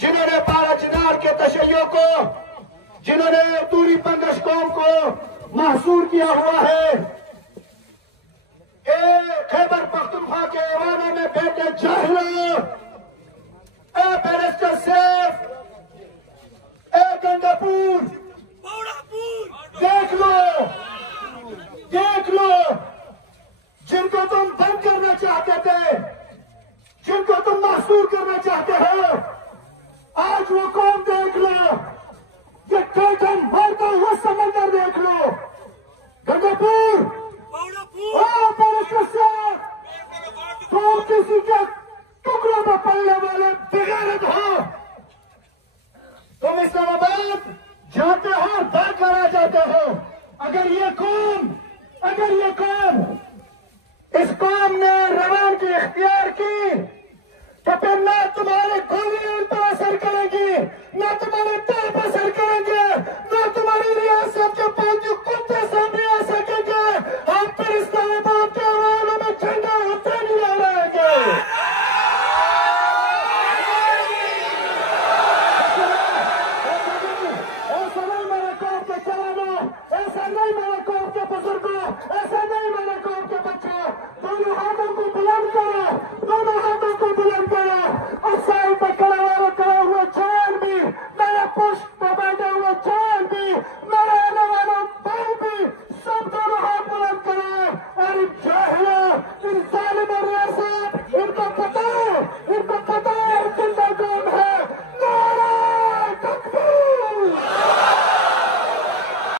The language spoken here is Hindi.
जिन्होंने पारा चिनार के तशय्यो को, जिन्होंने तूरी पंगश कौम को महसूर किया हुआ है, खैबर पख्तूनख्वा के ऐवानों में बैठे जाहिलों, बैरिस्टर सैफ, गंगापुर, देख लो जिनको तुम बंद करना चाहते थे, जिनको तुम महसूर करना चाहते हो, आज वो कौम देख लो, ये ठेठन मरता हुआ समंदर देख लो। गंगापुर, तुम किसी के टुकड़ों में पड़ने वाले बेगैरत हो। तुम इस्लामाबाद जाते हो, बात करा जाते हो। अगर ये कौम इस कौम ने रवान की इख्तियार की तो फिर ना तुम्हारे गोलियां उन पर असर करेगी, ना तुम्हारे